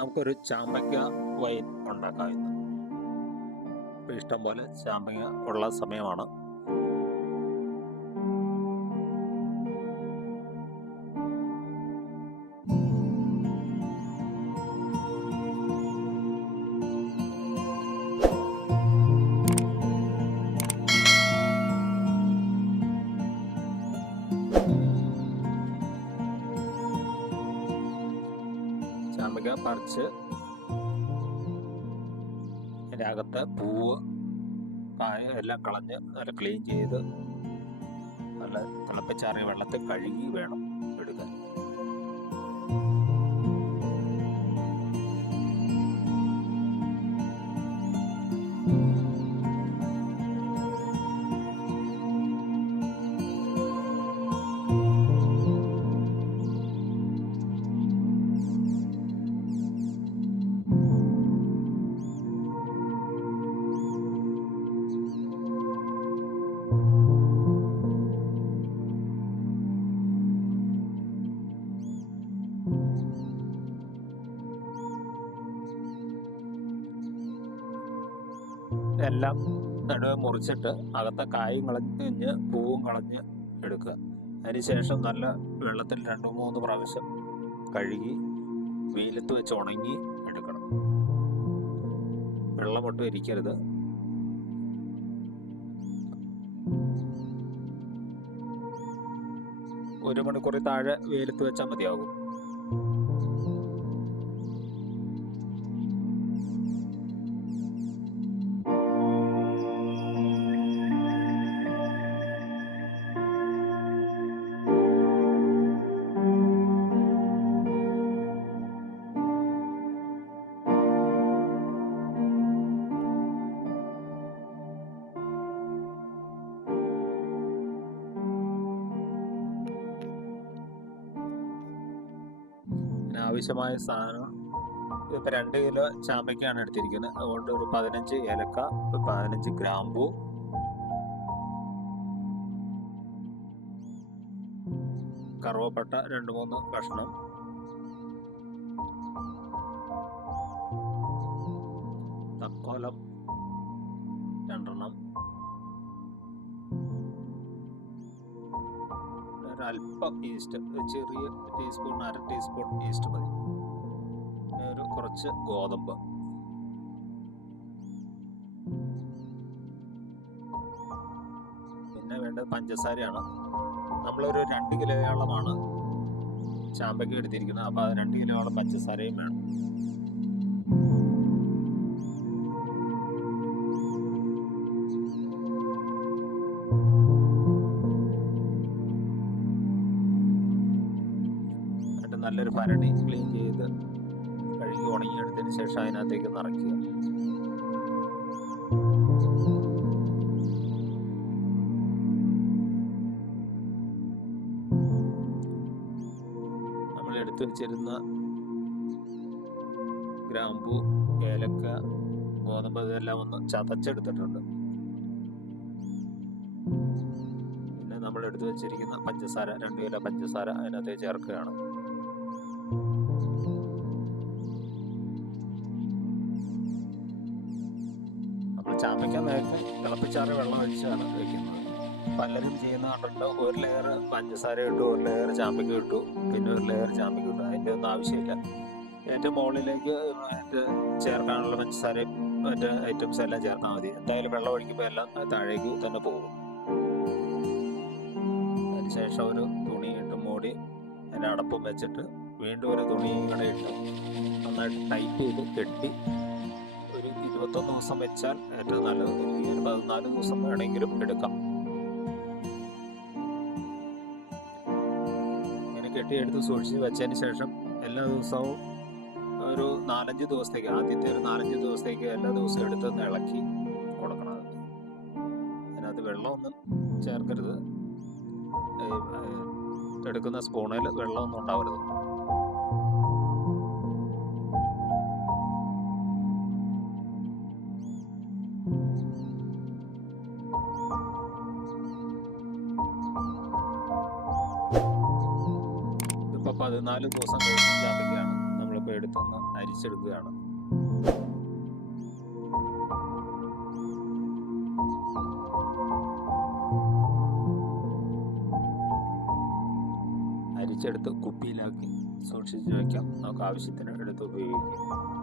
നമുക്കൊരു ചാമ്പയ്ക്ക വൈൻ ഉണ്ടാക്കാം ഇന്ന് ഇപ്പം ഇഷ്ടം പോലെ ചാമ്പയ്ക്ക ഉള്ള സമയമാണ്. പറിച്ച് അതിന്റെ പൂവ് കായ എല്ലാം കളഞ്ഞ് നല്ല ക്ലീൻ ചെയ്ത് നല്ല തിളപ്പിച്ചാറിയ വെള്ളത്തിൽ കഴുകി വേണം. എല്ലാം നടുവ് മുറിച്ചിട്ട് അകത്തെ കായും കളഞ്ഞ് പൂവും കളഞ്ഞ് എടുക്കുക. അതിനുശേഷം നല്ല വെള്ളത്തിൽ രണ്ട് മൂന്ന് പ്രാവശ്യം കഴുകി വെയിലത്ത് വെച്ച് ഉണങ്ങി എടുക്കണം. വെള്ളം ഒട്ടും ഇരിക്കരുത്. ഒരു മണിക്കൂറിൽ താഴെ വെയിലത്ത് വെച്ചാൽ മതിയാകും. ആവശ്യമായ സാധനം. ഇതിപ്പോൾ രണ്ട് കിലോ ചാമ്പയ്ക്കാണ് എടുത്തിരിക്കുന്നത്. അതുകൊണ്ട് ഒരു പതിനഞ്ച് ഏലക്ക പതിനഞ്ച് ഗ്രാമ്പു. കറുവപ്പട്ട രണ്ട് മൂന്ന് കഷ്ണം. തക്കോലം. ഒരല്പം ഈസ്റ്റ് ഒരു ചെറിയ ടീസ്പൂൺ അര ടീസ്പൂൺ ഈസ്റ്റ് മതി. പിന്നെ ഒരു കുറച്ച് ഗോതമ്പ്. പിന്നെ വേണ്ടത് പഞ്ചസാരയാണ്. നമ്മളൊരു രണ്ട് കിലോയോളമാണ് ചാമ്പയ്ക്ക് എടുത്തിരിക്കുന്നത്. അപ്പോൾ രണ്ട് കിലോയോളം പഞ്ചസാരയും വേണം. നല്ലൊരു ഭരണി ക്ലീൻ ചെയ്ത് കഴുകി ഉണങ്ങിയെടുത്തതിന് ശേഷം അതിനകത്തേക്ക് നിറയ്ക്കുക. നമ്മൾ എടുത്തു വെച്ചിരുന്ന ഗ്രാമ്പു ഏലക്ക ഗോതമ്പ് ഇതെല്ലാം ഒന്ന് ചതച്ചെടുത്തിട്ടുണ്ട്. പിന്നെ നമ്മൾ എടുത്തു വെച്ചിരിക്കുന്ന പഞ്ചസാര രണ്ടു കിലോ പഞ്ചസാര അതിനകത്ത് ചേർക്കുകയാണ്. ചാമ്പയ്ക്ക നേരത്തെ തിളപ്പിച്ചാറ് വെള്ളം ഒഴിച്ചാണ് വെക്കുന്നത് പലരും ചെയ്യുന്ന കണ്ടിട്ട് ഒരു ലെയർ പഞ്ചസാര ഇട്ടു ഒരു ലെയർ ചാമ്പയ്ക്ക ഇട്ടു പിന്നെ ഒരു ലെയർ ചാമ്പയ്ക്ക ഇട്ടു. അതിന്റെ ഒന്നും ആവശ്യമില്ല. ഏറ്റവും മുകളിലേക്ക് ചേർക്കാനുള്ള പഞ്ചസാരയും മറ്റ് ഐറ്റംസ് എല്ലാം ചേർത്താൽ മതി. എന്തായാലും വെള്ളം ഒഴിക്കുമ്പോൾ എല്ലാം താഴേക്ക് തന്നെ പോകും. അതിനുശേഷം ഒരു തുണി ഇട്ട് മൂടി അതിന്റെ അടപ്പും വെച്ചിട്ട് വീണ്ടും ഒരു തുണി കൂടെ ഇട്ട് നന്നായിട്ട് ടൈറ്റ് ചെയ്ത് കെട്ടി ഇരുപത്തൊന്ന് ദിവസം വെച്ചാൽ ഏറ്റവും നല്ലത് ഒരു പതിനാല് ദിവസം വേണമെങ്കിലും എടുക്കാം. ഇങ്ങനെ കെട്ടിയെടുത്ത് സൂക്ഷിച്ച് വെച്ചതിന് ശേഷം എല്ലാ ദിവസവും ഒരു നാലഞ്ച് ദിവസത്തേക്ക് ആദ്യത്തെ ഒരു നാലഞ്ച് ദിവസത്തേക്ക് എല്ലാ ദിവസവും എടുത്തൊന്ന് ഇളക്കി കൊടുക്കണം. അത്. അതിനകത്ത് വെള്ളമൊന്നും ചേർക്കരുത്. എടുക്കുന്ന സ്പൂണിൽ വെള്ളമൊന്നും ഉണ്ടാവരുത്. പതിനാല് ദിവസം കഴിഞ്ഞ ജാതിക്കയാണ് നമ്മളിപ്പോൾ എടുത്തുനിന്ന് അരിച്ചെടുക്കുകയാണ്. അരിച്ചെടുത്ത് കുപ്പിയിലാക്കി സൂക്ഷിച്ച് വയ്ക്കാം നമുക്ക് ആവശ്യത്തിന് എടുത്ത് ഉപയോഗിക്കാം.